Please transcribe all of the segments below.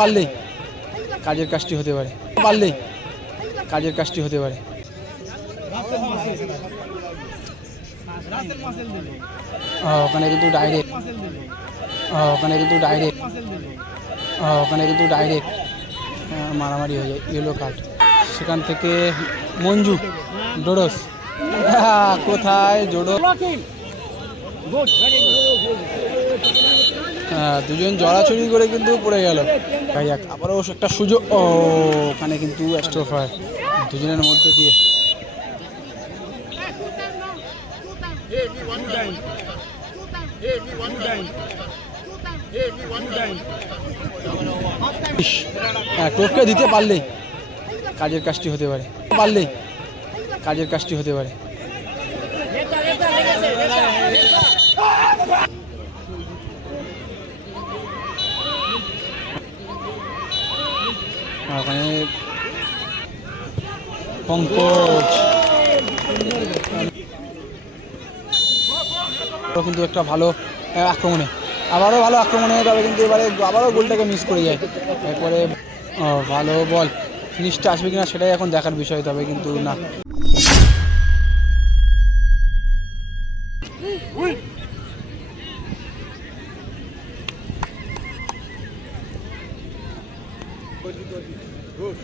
পারলেই কাজের কাজটি হতে পারে, পারলেই কাজের কাজটি হতে পারে। ওখানে কিন্তু ডাইরেক্ট, ওখানে কিন্তু ডাইরেক্ট, ওখানে কিন্তু ডাইরেক্ট মারামারি হয়ে যায়, ইয়েলো কার্ড। সেখান থেকে মঞ্জু ডোডস, কোথায় জোডো, দুজন জড়াছড়ি করে কিন্তু পড়ে গেল। আবারও একটা সুযোগ, ও ওখানে কিন্তু এক্সট্রা দুজনের মধ্যে দিয়ে। টোপকে দিতে পারলেই কাজের কাজটি হতে পারে, পারলেই কাজের কাজটি হতে পারে। ওখানে পঙ্কজ কিন্তু একটা ভালো আক্রমণে, আবারও ভালো আক্রমণে, তবে কিন্তু এবারে আবারও গোলটাকে মিস করে যায়। এরপরে ভালো বল, ফিনিশটা আসবে কিনা সেটাই এখন দেখার বিষয়, তবে কিন্তু না।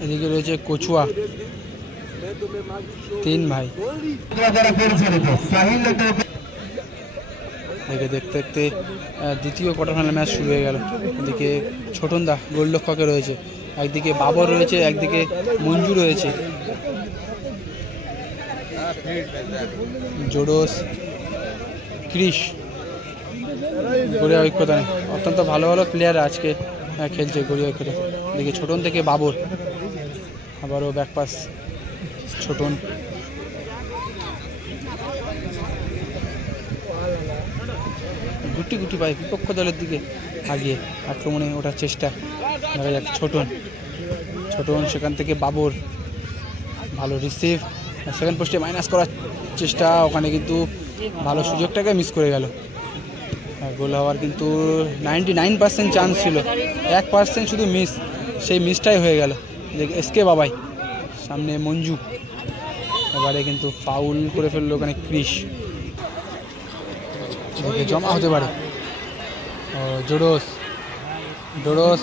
এদিকে রয়েছে কচুয়া, তিন ভাই। দেখতে দেখতে দ্বিতীয় কোয়ার্টার ফাইনাল ম্যাচ শুরু হয়ে গেল। এদিকে ছোটনদা গোলরক্ষকে রয়েছে, একদিকে বাবর রয়েছে, একদিকে মঞ্জু রয়েছে। জোডস, ক্রিশ, গড়িয়া ঐক্যতা নেই, অত্যন্ত ভালো ভালো প্লেয়ার আজকে খেলছে গড়িয়া ঐক্যতা। এদিকে ছোটন থেকে বাবর, আবারও ব্যাকপাস ছোটন, গুটি গুটি পায় বিপক্ষ দলের দিকে আগিয়ে আক্রমণে ওঠার চেষ্টা। দেখা যাক ছোটন, ছোটন সেখান থেকে বাবর, ভালো রিসিভ, সেকেন্ড পোস্টে মাইনাস করার চেষ্টা, ওখানে কিন্তু ভালো সুযোগটাকে মিস করে গেল। গোল হওয়ার কিন্তু 99% চান্স ছিল, 1% শুধু মিস, সেই মিসটাই হয়ে গেল। এসকে বাবাই, সামনে মঞ্জু, এবারে কিন্তু ফাউল করে ফেললো ওখানে ক্রিশ, জমা হতে পারে। জোডস, ডোডস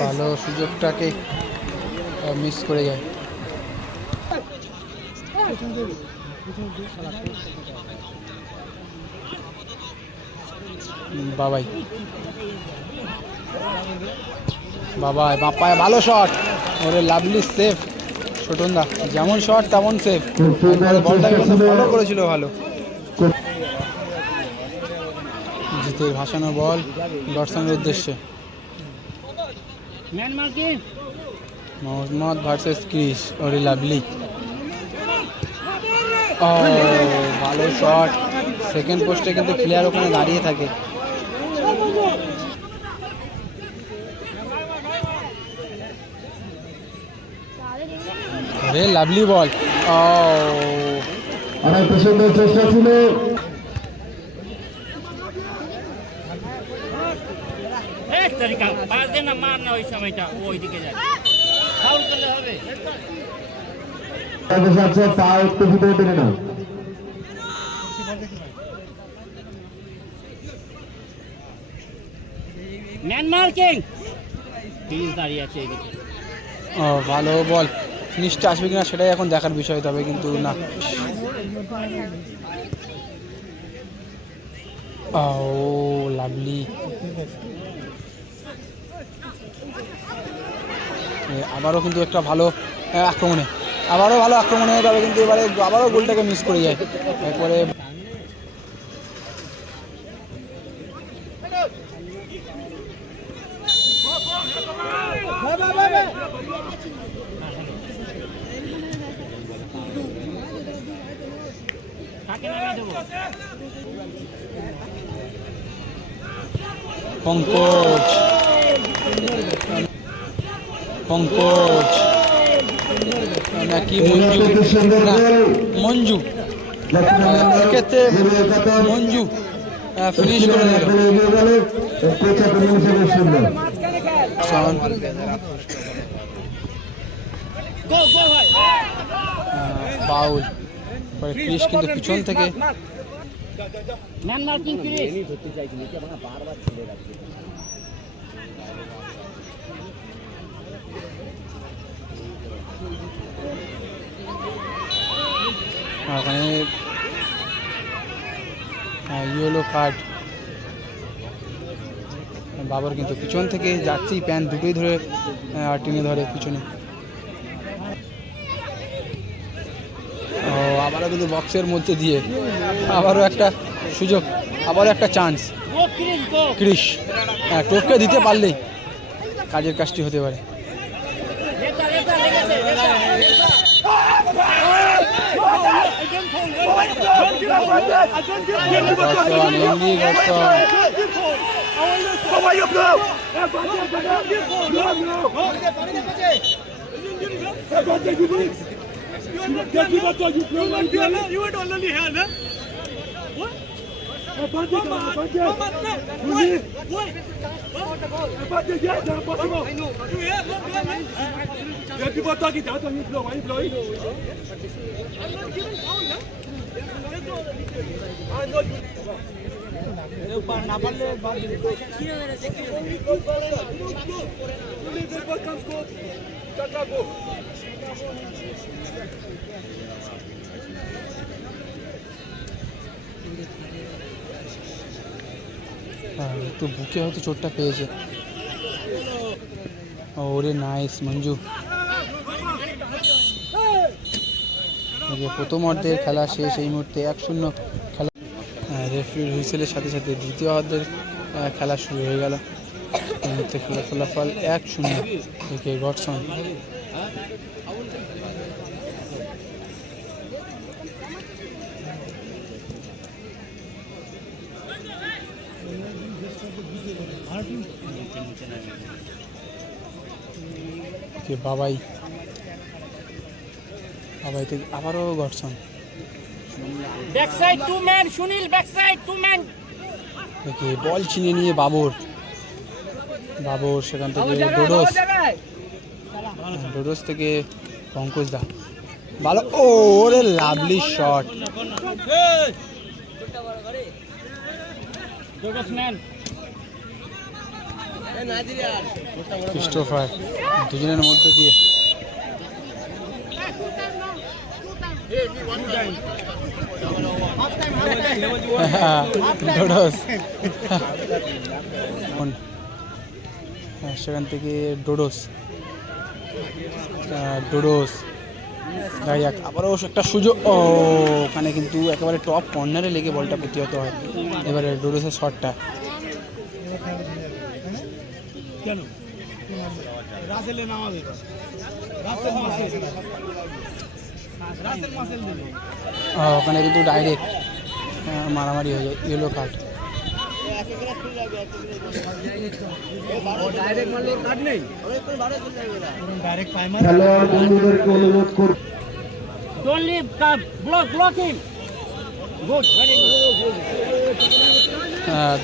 ভালো সুযোগটাকে মিস করে যায়। বাবাই, বাবাই বাপায় ভালো শট, ওরে লাভলি সেভ ছোটনদা, যেমন শট তেমন সেভ, বলটাকে ফলো করেছিল ভালো। জিতের ভাসানো বল দর্শনের উদ্দেশ্যে, মোহাম্মদ ভার্সেস ক্রিশ, ওরে লাভলি, ভালো শট, সেকেন্ড পোস্টে কিন্তু প্লেয়ার ওখানে দাঁড়িয়ে থাকে। আরে লাভলি বল, অনেক সুন্দর চেষ্টা ছিল। ভালো বল, ফিনিশটা আসবে কিনা সেটাই এখন দেখার বিষয়, তবে কিন্তু না। লাভলি, আবারও কিন্তু একটা ভালো আক্রমণে, আবারও ভালো আক্রমণে, তবে কিন্তু এবারে আবারও গোলটাকে মিস করে যায়। এরপরে পঙ্কজ, পঙ্কজ নাকি মঞ্জু, মঞ্জু, এক্ষেত্রে মঞ্জু ফিনিশ করে দিল। বাউল ক্রিস কিন্তু পিছন থেকে ওখানে ইয়েলো কার্ড। বাবর কিন্তু পিছন থেকে যাচ্ছি, প্যান্ট দুটোই ধরে টেনে ধরে পিছনে। ও আবারও কিন্তু বক্সের মধ্যে দিয়ে আবারও একটা সুযোগ, আবারও একটা চান্স। ক্রিস টোপকে দিতে পারলেই কাজের কাজটি হতে পারে। একটু বুকে হয়তো চোটটা পেয়েছে। ওরে নাইস মঞ্জু। প্রথম অর্ধের খেলা শেষ, এই মুহূর্তে 1-0 খেলা। রেফারির হুইসেলের সাথে সাথে দ্বিতীয় অর্ধের খেলা শুরু হয়ে গেল। এই মুহূর্তে খেলার ফলাফল 1-0 থেকে গডসন। বাবাই থেকে আবারও Godson. Backside to man Sunil, backside to man. Ball ছিনে নিয়ে বাবর সেখান থেকে ডোডোস থেকে পঙ্কজ দা ভালো। ওরে লাভলি শট। ক্রিস্টোফার দুজনের মধ্যে দিয়ে সেখান থেকে ডোডোস আবারও একটা সুযোগ। ও ওখানে কিন্তু একেবারে টপ কর্নারে লেগে বলটা প্রতিহত হয়। এবারে ডোডোসের শটটা ওখানে কিন্তু ডাইরেক্ট মারামারি হয়ে যায়, ইয়েলো কার্ড।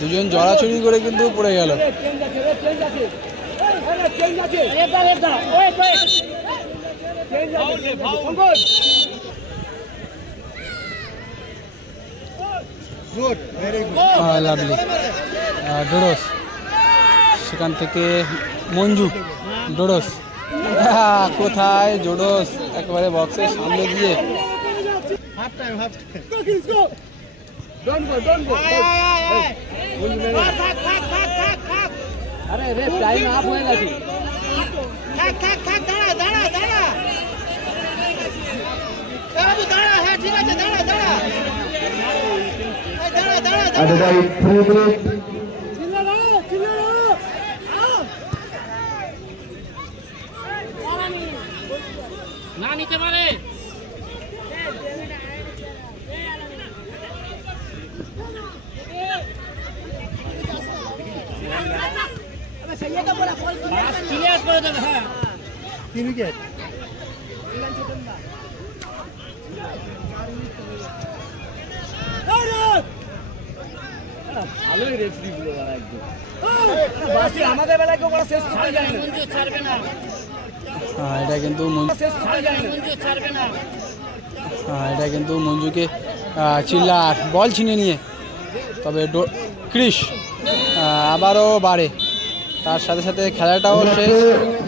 দুজন জড়াছড়ি করে কিন্তু পড়ে গেল। লাভলি ডোডোস, সেখান থেকে মঞ্জু। ডোডোস কোথায়? ডোডোস একেবারে বক্সের সামনে দিয়ে আরে রে টাইম আপ হয়ে গেছে। না নিতে পারে। ক্লিয়ার করে দেবে। হ্যাঁ 3 উইকেট। ভালোই রেফারি গুলো একদম বাসি আমাদের বেলায় কেউ বড় শেষ খাওয়া যায় না ছাড়বে না এটা কিন্তু শেষ খাওয়া যায় না ছাড়বে না এটা কিন্তু মঞ্জুকে চিল্লার বল ছিনিয়ে নিয়ে তবে ক্রিস আবারও বাড়ে তার সাথে সাথে খেলাটাও শেষ